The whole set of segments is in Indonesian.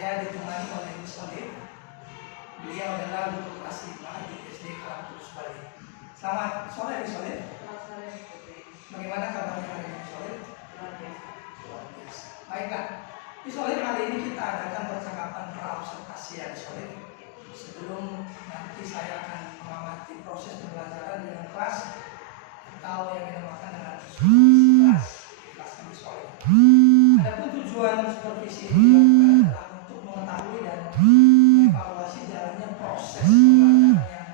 saya ditemani oleh Miss Olive. Beliau adalah guru kelas 5 di SD Kampus Bali. Selamat sore Miss Olive. Selamat sore. Bagaimana kabarnya hari ini Miss Olive? Luar biasa. Luar biasa. Baiklah, Miss Olive, hari ini kita adakan percakapan pra-observasi ya Miss Olive. Sebelum nanti saya akan mengamati proses pembelajaran dengan kelas atau yang dinamakan dengan kelas Miss Olive. Adapun tujuan supervisi ini dilakukan adalah untuk mengetahui dan mengevaluasi jalannya proses pembelajaran yang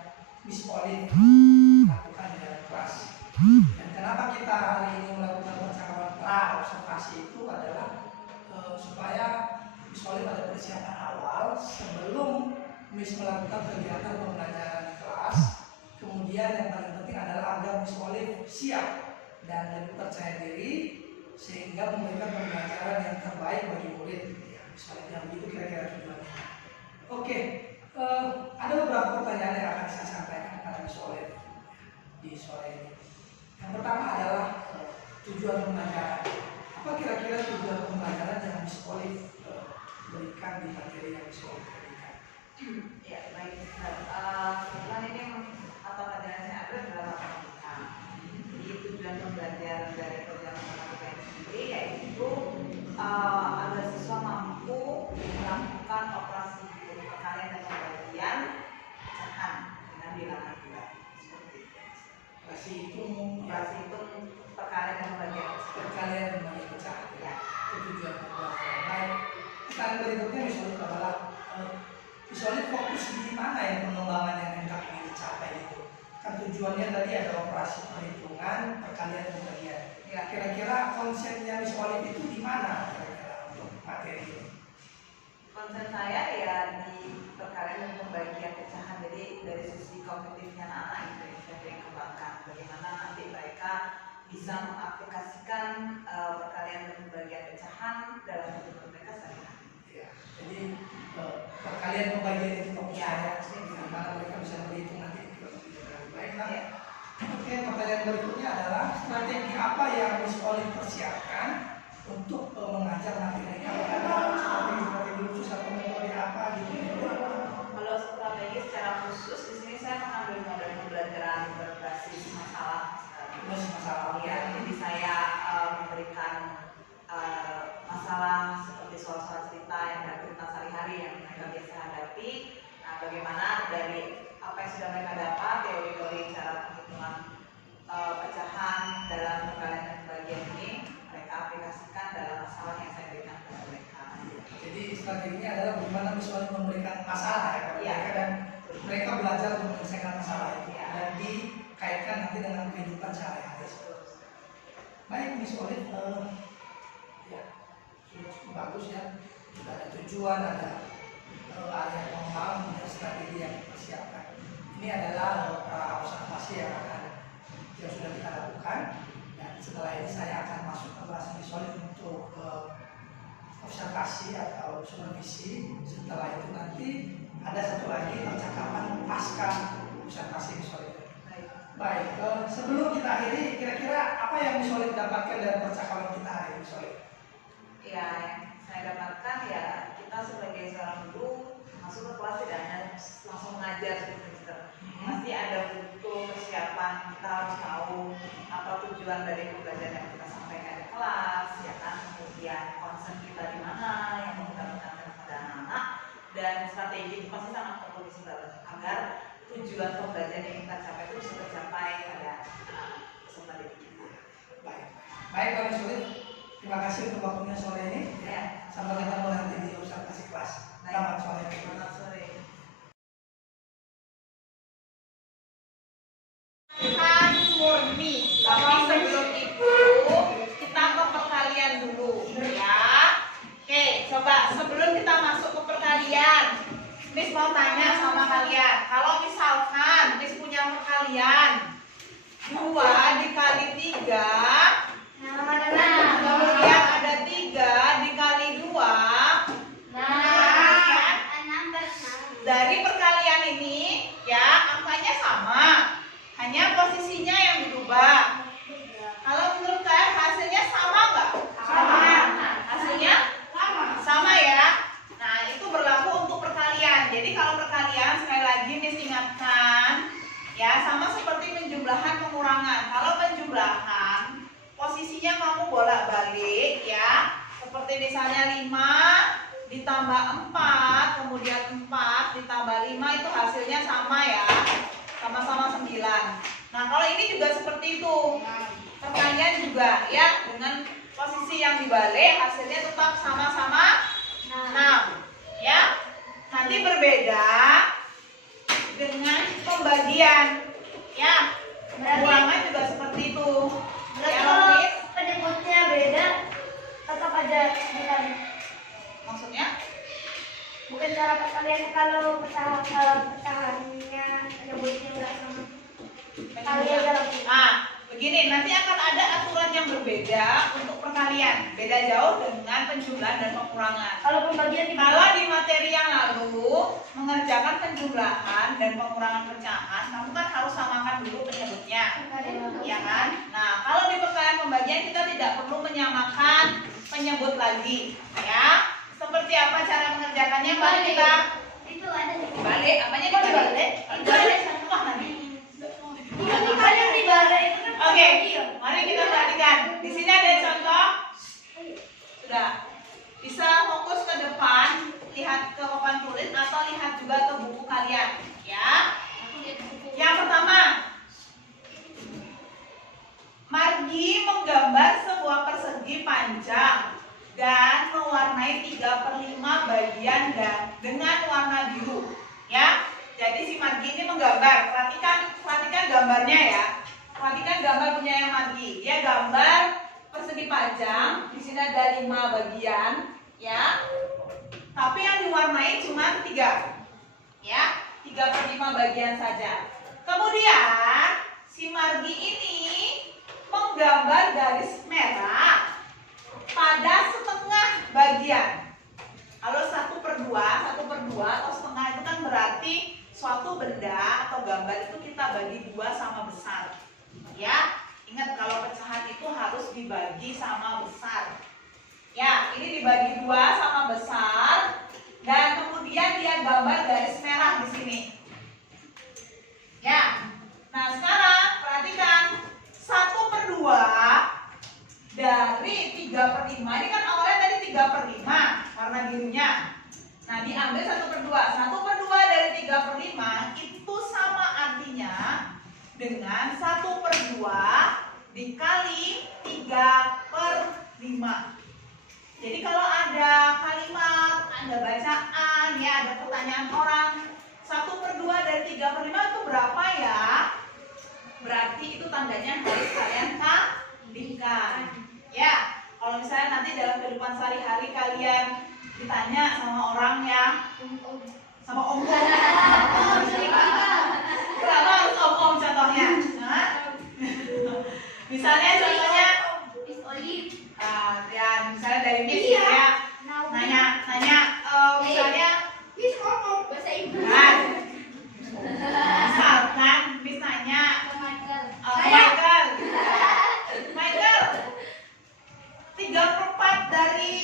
Miss Olive lakukan di dalam kelas. Dan kenapa kita hari ini melakukan percakapan pra-observasi itu adalah supaya Miss Olive ada persiapan awal sebelum Miss melakukan kegiatan pembelajaran di kelas. Kemudian yang paling penting adalah agar Miss Olive siap dan lebih percaya diri sehingga memberikan pembelajaran yang terbaik bagi murid. Ya, Miss Olive, yang begitu kira-kira tujuannya. Oke, ada beberapa pertanyaan yang akan saya sampaikan kepada Miss Olive di sore ini. Yang pertama adalah tujuan pembelajaran. Apa kira-kira tujuan pembelajaran yang Miss Olive berikan di materi yang Miss Olive berikan? Ya, baik. Kebetulan ini mata pelajaran saya ambil adalah matematika. Jadi tujuan pembelajaran dari program matematika ini sendiri yaitu agar siswa mampu melakukan operasi perkalian dan pembagian pecahan dengan bilangan bulat. Seperti itu. Operasi itu Perkalian dan pembagian perkalian dan pembagian pecahan. Ya. Itu tujuan pembelajaran. Baik. Pertanyaan berikutnya Miss Olive adalah Miss Olive fokus di mana yang pengembangan yang hendak ingin dicapai itu? Kan tujuannya tadi ada operasi perhitungan, perkalian dan pembagian. Ya. Kira-kira konsepnya Miss Olive itu di mana kira-kira untuk materi ini? Konsen saya ya di perkalian dan pembagian pecahan. Jadi dari sisi kognitifnya anak-anak itu yang saya ingin kembangkan. Bagaimana nanti mereka bisa mengaplikasikan perkalian dan pembagian pecahan dalam kehidupan mereka sehari-hari. Ya. Jadi perkalian pembagian itu fokusnya Ya. di mana mereka bisa berhitung nanti. Baiklah. Ya. Oke, pertanyaan berikutnya adalah strategi apa yang Miss Olive persiapkan untuk mengajar materi ini? Apakah ada strategi khusus atau metode apa gitu? Kalau strategi secara khusus di sini saya mengambil model pembelajaran berbasis masalah. Terus masalah Ya, jadi saya memberikan masalah seperti soal-soal cerita yang dari cerita sehari-hari yang mereka biasa hadapi. Nah, bagaimana dari apa yang sudah mereka dapat, teori-teori cara penghitungan pecahan dalam perkalian dan pembagian ini mereka aplikasikan dalam masalah yang saya berikan kepada mereka. Jadi strateginya adalah bagaimana Miss Olive memberikan masalah ya kepada Ya. mereka dan mereka belajar untuk menyelesaikan masalah itu Ya. dan dikaitkan nanti dengan kehidupan sehari-hari. Baik Miss Olive, ya sudah cukup bagus ya. Sudah ada tujuan, ada area pengembangan dan strategi yang dipersiapkan. Ini adalah observasi yang sudah kita lakukan. Dan setelah ini saya akan masuk ke kelas Miss Olive untuk observasi atau supervisi. Setelah itu nanti ada satu lagi percakapan pasca observasi Miss Olive. Baik, sebelum kita akhiri, kira-kira apa yang Miss Olive dapatkan dari percakapan kita hari ini Miss Olive? Ya, yang saya dapatkan ya kita sebagai seorang guru masuk ke kelas tidak hanya langsung mengajar seperti itu. Pasti ada butuh persiapan, kita harus tahu apa tujuan dari pembelajaran yang kita sampaikan di kelas, ya kan, kemudian concern kita di mana yang mau kita tekankan kepada anak-anak, dan strategi itu pasti sangat perlu disebar agar tujuan pembelajaran yang kita capai itu bisa tercapai pada peserta didik kita. Baik, Miss Olive, terima kasih untuk waktunya sore ini. Ya. Sampai ketemu nanti di observasi kelas. Selamat sore. Selamat sore. Murni. Tapi sebelum itu kita ke perkalian dulu, ya. Oke, coba sebelum kita masuk ke perkalian, Miss mau tanya sama kalian. Kalau misalkan Miss punya perkalian 2 dikali 3, kemudian ada 3 dikali 2, dari perkalian ini ya angkanya sama, hanya posisinya yang berubah. Kalau menurut kalian hasilnya sama nggak? Sama. Hasilnya sama ya. Nah itu misalnya 5 ditambah 4, kemudian 4 ditambah 5 itu hasilnya sama ya, sama-sama 9. Nah kalau ini juga seperti itu, perkalian juga ya, dengan posisi yang dibalik hasilnya tetap sama-sama 6 ya. Nanti berbeda dengan pembagian ya, pengurangan juga seperti itu. Berarti Ya, kalau Miss? penyebutnya beda, tetap aja bukan Maksudnya? bukan cara perkalian kalau pecahannya penyebutnya nggak sama. Kalian dalam Nah, begini, nanti akan ada aturan yang berbeda untuk perkalian, beda jauh dengan penjumlahan dan pengurangan. kalau pembagian di Kalau di materi yang lalu mengerjakan penjumlahan dan pengurangan pecahan, kamu kan harus samakan dulu penyebutnya, ya kan? Nah, kalau di perkalian pembagian kita tidak perlu menyamakan penyebut lagi, ya. Seperti apa cara mengerjakannya? Mari kita itu ada di balik. Apanya Kok dibalik? dibalik? Itu ada contoh nanti. Ini kan yang di balik itu kan Oke, pembagian. mari kita perhatikan. Di sini ada contoh. Sudah. Bisa fokus ke depan, lihat ke papan tulis atau lihat juga ke buku kalian, ya. Yang pertama, Margi menggambar sebuah persegi panjang dan mewarnai 3/5 bagian dan dengan warna biru, ya. Jadi si Margi ini menggambar. Perhatikan gambarnya ya. Perhatikan gambar punya yang Margi. Dia gambar persegi panjang. Di sini ada 5 bagian, ya. Tapi yang diwarnai cuma 3, ya. 3/5 bagian saja. Kemudian si Margi ini menggambar garis merah pada setengah bagian. Kalau 1/2 atau setengah itu kan berarti suatu benda atau gambar itu kita bagi 2 sama besar. Ya, ingat kalau pecahan itu harus dibagi sama besar. Ya, ini dibagi 2 sama besar dan kemudian dia gambar garis merah di sini. Ya. Nah, sekarang perhatikan 1/2 dari 3/5 ini kan awalnya tadi 3/5 warna birunya. Nah, diambil 1/2. 1/2 dari 3/5 itu sama artinya dengan 1/2 dikali 3/5. Jadi kalau ada kalimat, ada bacaan, ya ada pertanyaan orang, 1/2 dari 3/5 itu berapa ya? Berarti itu tandanya harus kalian kalikan. Ya, kalau misalnya nanti dalam kehidupan sehari-hari kalian ditanya sama orang yang sama om. Kenapa harus om contohnya? Nah, misalnya contohnya ya misalnya dari Miss ya nanya misalnya bahasa Inggris. kan misalkan Miss nanya Michael 3/4 dari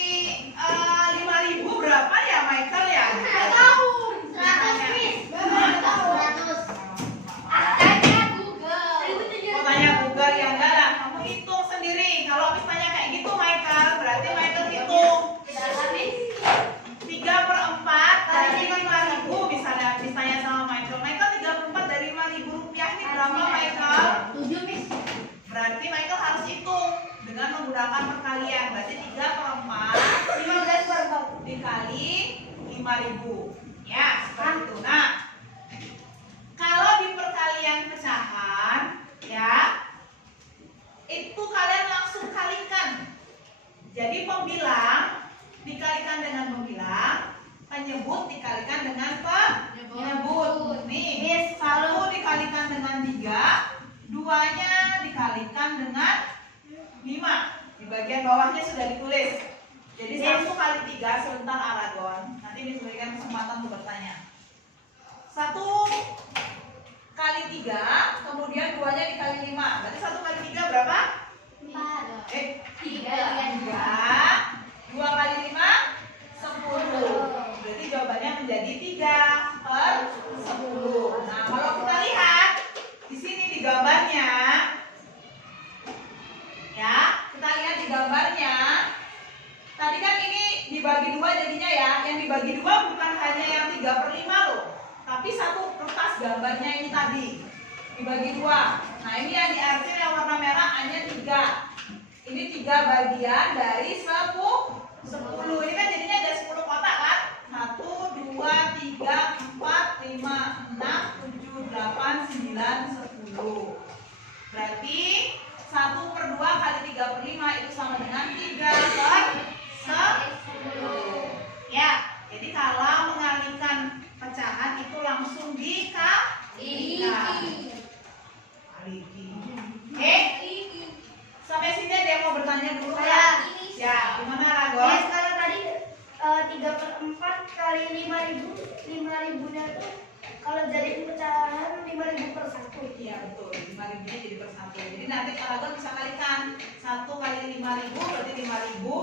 5.000 berapa ya Michael ya? Nggak tahu. 100, Miss. 100. Tanya Google. Mau tanya Google ya enggak lah, kamu hitung sendiri. Kalau Miss tanya kayak gitu Michael, berarti Michael hitung 3/4 dari 5.000 misalnya. Miss tanya sama Michael, 3/4 dari 5.000 rupiah ini berapa Michael? 7 Miss. Berarti Michael harus hitung dengan menggunakan perkalian. Berarti 3/4 15/4. dikali 5.000. Ya, seperti itu. Nah, kalau di perkalian pecahan, ya, itu kalian langsung kalikan. Jadi pembilang dikalikan dengan pembilang, penyebut dikalikan dengan penyebut. Nih, 1 dikalikan dengan 3, 2-nya dikalikan dengan 5. Di bagian bawahnya sudah ditulis. Jadi 1 kali 3 sebentar Aragon. Nanti diberikan kesempatan untuk bertanya. 1 kali 3, kemudian 2-nya dikali 5. Berarti 1 kali 3 berapa? 3. 2 kali 5 10. Berarti jawabannya menjadi 3/10. Nah, kalau kita lihat di sini di gambarnya, ya, kita lihat di gambarnya. Tadi kan ini dibagi dua jadinya ya. Yang dibagi dua bukan hanya yang 3/5 loh, tapi satu kertas gambarnya ini tadi dibagi dua. Nah ini yang diarsir yang warna merah hanya 3. Ini 3 bagian dari 10. Ini kan jadinya ada 10 kotak kan? 1, 2, 3, 4, 5, 6, 7, 8, 9, 10. Berarti 1/2 kali 3/5 itu sama dengan 3/10. Ya, jadi kalau mengalihkan pecahan itu langsung dikalikan. Oke? Sampai sini ada yang mau bertanya dulu kan? Ya, gimana Ragos? Yes, kalau tadi 3/4 kali 5.000, 5.000-nya tuh kalau jadi pecahan 5.000 per 1. Iya betul, 5.000-nya jadi per 1. Jadi nanti Ragos bisa kalikan 1 kali 5.000 berarti 5.000,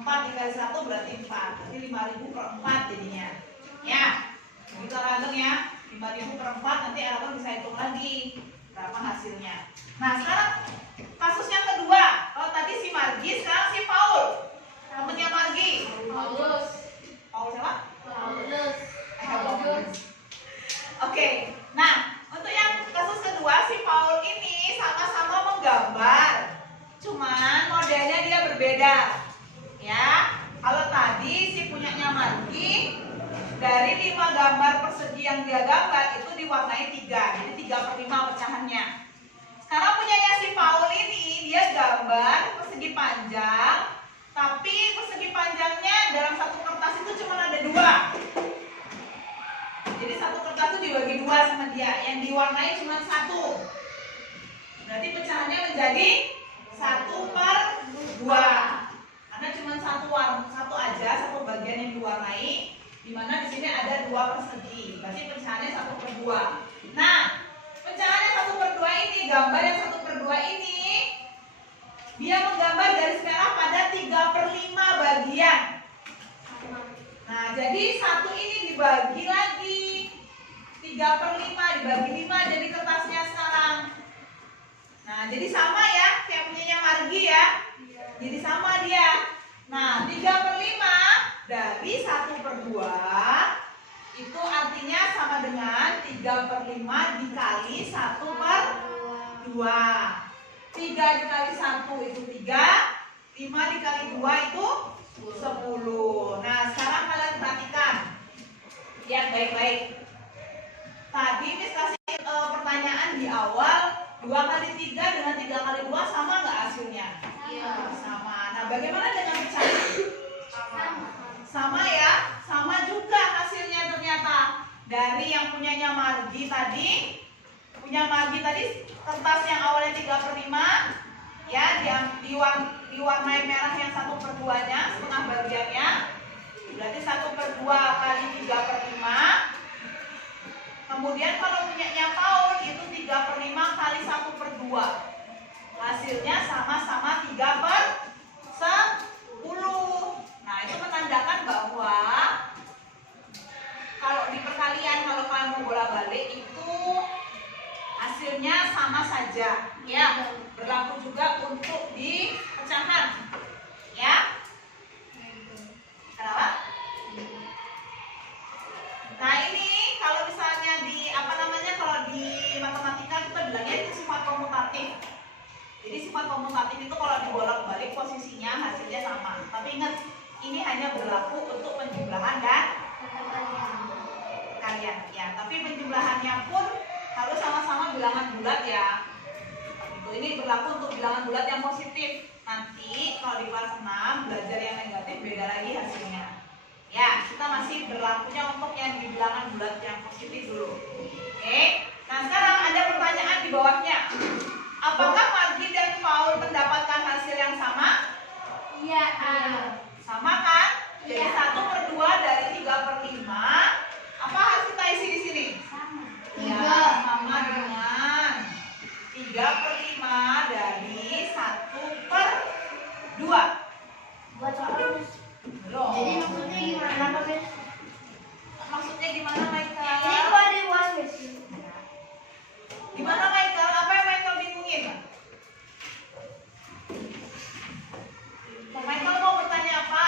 4 dikali 1 berarti 4. Berarti 5.000 per 4 jadinya. Ya, begitu Ragos ya. 5.000 per 4 nanti Ragos bisa hitung lagi berapa hasilnya. Nah sekarang kasus yang kedua. Kalau tadi si Margi, sekarang si Paul. Temennya Margi. Paulus. Paul siapa? Paulus. Oke. Nah, untuk yang kasus kedua si Paul ini sama-sama menggambar. Cuman modelnya dia berbeda. Ya. Kalau tadi si punyanya Margi dari 5 gambar persegi yang dia gambar itu diwarnai 3. Jadi 3/5 pecahannya. Sekarang punyanya si Paul ini dia gambar persegi panjang, tapi persegi panjangnya dalam satu kertas itu cuma ada 2. Jadi satu kertas itu dibagi 2 sama dia, yang diwarnai cuma 1. Berarti pecahannya menjadi 1/2. Karena cuma satu aja, satu bagian yang diwarnai, dimana di sini ada 2 persegi. Berarti pecahannya 1/2. Nah, pecahannya 1/2 ini, gambar yang 1/2 ini dia menggambar garis merah pada 3/5 bagian. Nah, jadi 1 ini dibagi lagi 3/5 dibagi 5 jadi kertasnya sekarang. Nah, jadi sama ya kayak punyanya Margi ya. Jadi sama dia. Nah, 3/5 dari 1/2 itu artinya sama dengan 3/5 dikali 1/2. 3 dikali 1 itu 3, 5 dikali 2 itu 10. Nah sekarang kalian perhatikan. Lihat baik-baik. Tadi Miss kasih pertanyaan di awal, 2 kali 3 dengan 3 kali 2 sama nggak hasilnya? Iya. Sama. Nah bagaimana dengan pecahan? Sama. Sama ya, sama juga hasilnya ternyata. Dari yang punyanya Margi tadi, kertas yang awalnya 3/5 ya, diwarnai merah yang 1/2-nya, setengah bagiannya. Berarti 1/2 kali 3/5. Kemudian kalau punyanya Paul itu 3/5 kali 1/2. Hasilnya sama-sama 3/10. Nah, itu menandakan bahwa kalau di perkalian, kalau kalian mau bolak-balik itu hasilnya sama saja. Ya, berlaku juga untuk di pecahan. Ya. Kenapa? Nah, ini kalau misalnya kalau di matematika kita bilangnya itu sifat komutatif. Jadi sifat komutatif itu kalau dibolak-balik posisinya hasilnya sama. Tapi ingat, ini hanya berlaku untuk penjumlahan dan kalian ya. Tapi penjumlahannya pun harus sama-sama bilangan bulat ya. Ini berlaku untuk bilangan bulat yang positif. Nanti kalau di kelas 6 belajar yang negatif beda lagi hasilnya. Ya, kita masih berlakunya untuk yang di bilangan bulat yang positif dulu. Oke. Nah, sekarang ada pertanyaan di bawahnya. Apakah Margi dan Paul mendapatkan hasil yang sama? Iya. Sama kan? Jadi Iya. 1/2 dari 3/5. Apa harus kita isi di sini? Sama. Ya, sama dengan 3/5 dari 1/2. Buat soal Miss. Belum. Jadi maksudnya gimana Pak Miss? Maksudnya gimana, Michael? Ini kok ada uas Miss? Gimana, Michael? Apa yang Michael bingungin? Michael mau bertanya apa?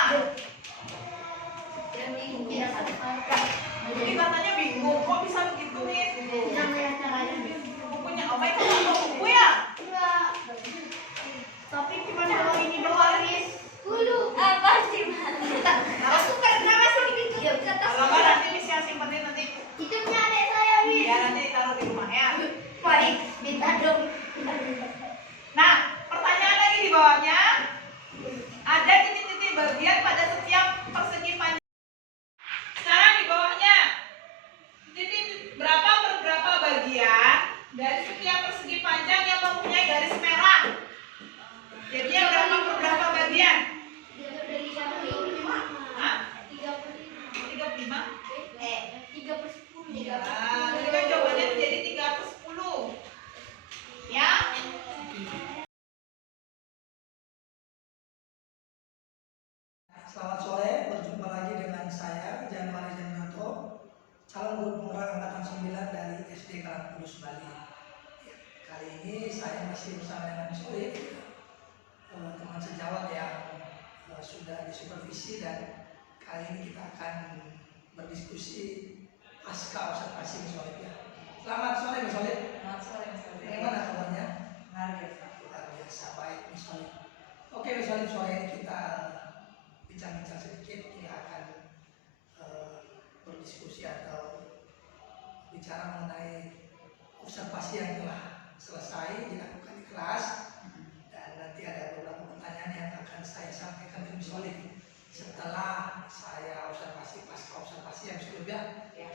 SD Karang Kudus Bali. Ya, kali ini saya masih bersama dengan Miss Olive, teman sejawat yang sudah disupervisi, dan kali ini kita akan berdiskusi pasca observasi Miss Olive ya. Selamat sore Miss Olive. Selamat sore Mas Andre. Bagaimana kabarnya? Luar biasa. Luar biasa baik Miss Olive. Oke Miss Olive, sore ini kita bincang-bincang sedikit. Kita akan berdiskusi atau bicara mengenai observasi yang telah selesai dilakukan di kelas, dan nanti ada beberapa pertanyaan yang akan saya sampaikan ke Miss Olive setelah saya observasi, pasca observasi yang sudah Ya.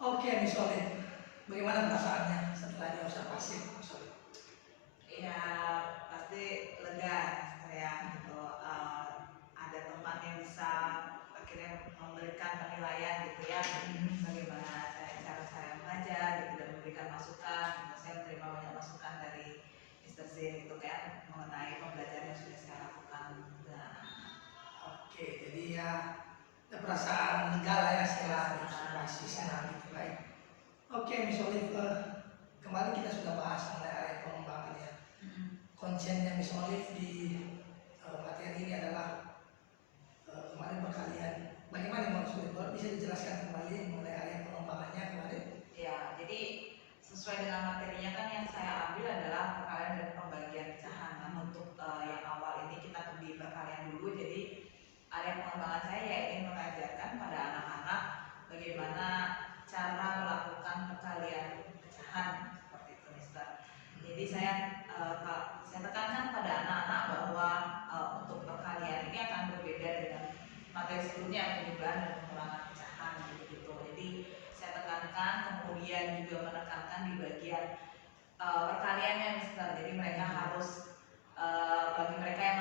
Oke Miss Olive, bagaimana perasaannya setelah diobservasi Miss Olive? Ya pasti lega saya gitu. Ada teman yang bisa akhirnya memberikan penilaian gitu ya, bagaimana cara saya mengajar gitu, dan memberikan masukan gitu. Saya menerima banyak masukan dari Mr. Z gitu kan mengenai pembelajaran yang sudah saya lakukan. Nah, Oke, jadi ya ada perasaan lega lah ya setelah observasi senang gitu, baik. Oke Miss Olive, kemarin kita sudah bahas mengenai area pengembangan ya. Konsennya Miss Olive di materi ini adalah kemarin perkalian. Bagaimana Miss Olive? Bisa dijelaskan kembali mengenai area pengembangannya kemarin? ya, jadi sesuai dengan materinya kan yang saya ambil adalah perkalian dan pembagian pecahan. Nah, untuk yang awal ini kita di perkalian dulu. Jadi area pengembangan saya ya ingin mengajarkan pada anak-anak bagaimana cara melakukan perkalian pecahan seperti itu, Mister. Jadi saya tekankan pada anak-anak bahwa untuk perkalian ini akan berbeda dengan materi sebelumnya, penjumlahan dan pengulangan pecahan gitu. Jadi saya tekankan, kemudian juga menekankan di bagian perkaliannya, Mister. Jadi mereka harus bagi mereka yang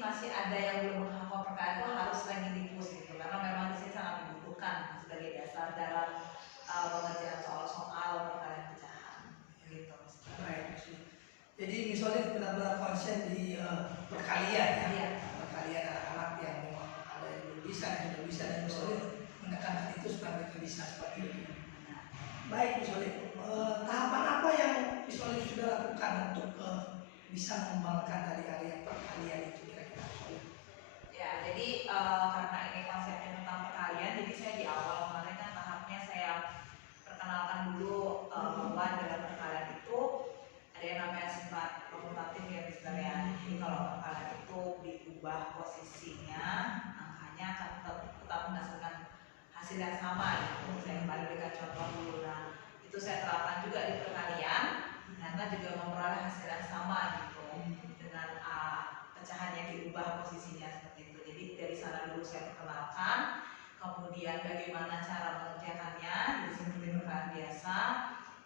masih ada yang belum menghafal perkalian itu harus lagi dipus gitu, karena memang di sini sangat dibutuhkan sebagai dasar dalam pengerjaan soal-soal perkalian pecahan gitu, Mister. Baik, Miss Olive. Jadi Miss Olive benar-benar konsen di perkalian ya. Iya. Perkalian anak-anak yang memang ada yang belum bisa, yang sudah bisa, dan Miss Olive menekankan itu supaya mereka bisa seperti itu. Baik Miss Olive, tahapan apa yang Miss Olive sudah lakukan untuk bisa mengembangkan dari area perkalian itu kira-kira Miss Olive? Ya, jadi karena ini konsepnya tentang perkalian, jadi saya di awal kemarin kan tahapnya saya perkenalkan dulu bahwa dalam perkalian itu ada yang namanya sifat komutatif ya, Mister ya. Jadi kalau perkalian itu diubah posisinya, angkanya akan tetap menghasilkan hasil yang sama gitu. Saya kembali berikan contoh dulu. Nah, itu saya terapkan juga di perkalian, ternyata juga memperoleh hasil yang sama gitu, dengan pecahan yang diubah posisinya seperti itu. Jadi dari sana dulu saya perkenalkan, kemudian bagaimana cara mengerjakannya, jadi seperti perkalian biasa,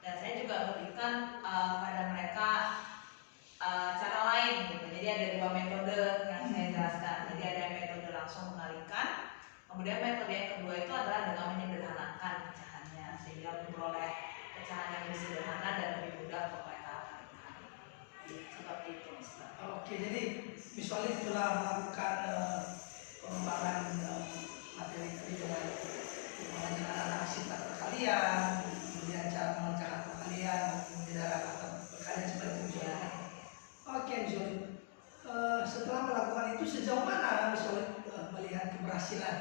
dan saya juga berikan pada mereka cara lain gitu. Jadi ada dua metode yang saya jelaskan. Jadi ada metode langsung mengalihkan, kemudian metode yang kedua itu adalah dengan menyederhanakan pecahannya sehingga memperoleh pecahan yang lebih sederhana dan lebih mudah untuk mereka hari-hari. Seperti itu, Mister. Oke, jadi Miss Olive telah melakukan pengembangan materi tadi dengan mengajar anak-anak sifat perkalian, kemudian cara mengerjakan perkalian, menyederhanakan perkalian seperti itu ya. Oke Miss Olive, setelah melakukan itu sejauh mana Miss Olive melihat keberhasilan?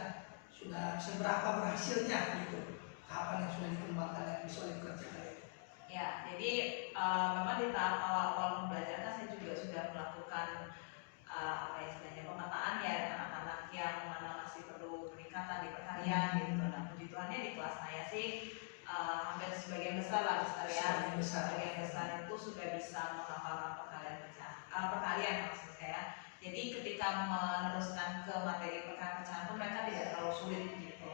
Sudah seberapa berhasilnya gitu tahapan yang sudah dikembangkan yang Miss Olive kerjakan itu? Ya, jadi memang di tahap awal-awal pembelajaran saya juga sudah melakukan apa istilahnya pemetaan ya anak-anak yang mana masih perlu peningkatan di perkalian gitu. Nah, puji Tuhannya di kelas saya sih hampir sebagian besar lah, Mister ya. Sebagian besar itu sudah bisa menghafalkan perkalian maksud saya. Jadi ketika meneruskan ke materi perkalian pecahan itu mereka tidak terlalu sulit gitu,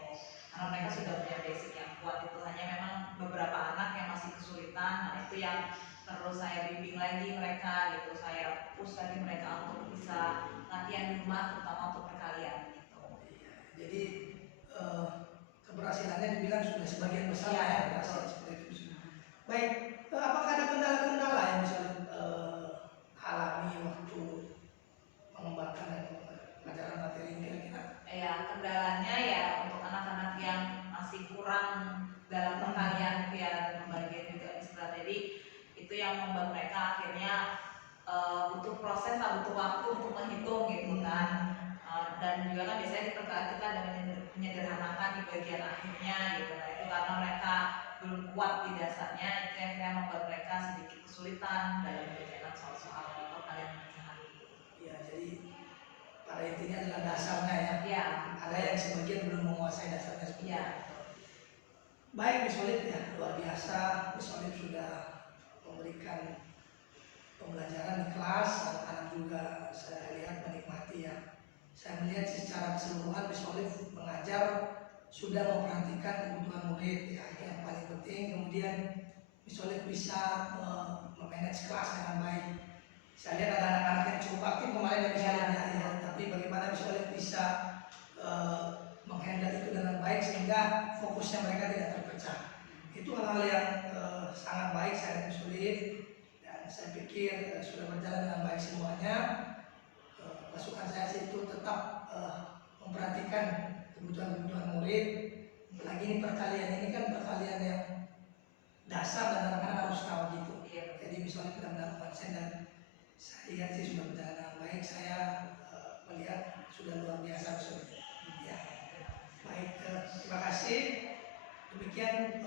karena mereka sudah punya basic yang kuat. Itu hanya memang beberapa anak yang masih kesulitan. Nah, itu yang perlu saya bimbing lagi mereka gitu, saya push lagi mereka untuk bisa latihan di rumah, terutama untuk perkalian gitu. Jadi keberhasilannya dibilang sudah sebagian besar Ya, ya berhasil seperti itu. Baik, apakah ada kendala-kendala yang bisa alami waktu mengembangkan dan pengajaran materi ini kira-kira? Ya, kendalanya ya untuk anak-anak yang masih kurang dalam perkalian ya, dan pembagian juga Ya. Baik Miss Olive ya, luar biasa. Miss Olive sudah memberikan pembelajaran di kelas, anak-anak juga saya lihat menikmati ya. Saya melihat secara keseluruhan Miss Olive mengajar sudah memperhatikan kebutuhan murid ya, itu yang paling penting. Kemudian Miss Olive bisa memanage kelas dengan baik. Saya lihat ada anak-anak yang cukup aktif kemarin yang bisa ya, tapi bagaimana Miss Olive bisa menghandle itu dengan baik sehingga fokusnya mereka tidak terpecah. Itu hal-hal yang sangat baik saya lihat Miss Olive, dan saya pikir sudah berjalan dengan baik semuanya. Masukan saya sih itu tetap memperhatikan kebutuhan murid. Lagi ini perkalian ini kan perkalian yang dasar dan anak-anak harus tahu gitu. Jadi misalnya benar-benar konsen, dan saya lihat sih sudah berjalan dengan baik. Saya melihat sudah luar biasa sudah. Ya, baik. Terima kasih. Demikian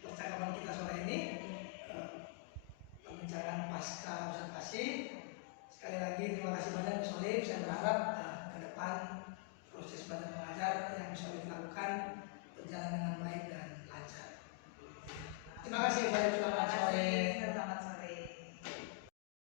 percakapan kita sore ini. Perbincangan pasca observasi. Sekali lagi terima kasih banyak Miss Olive. Saya berharap ke depan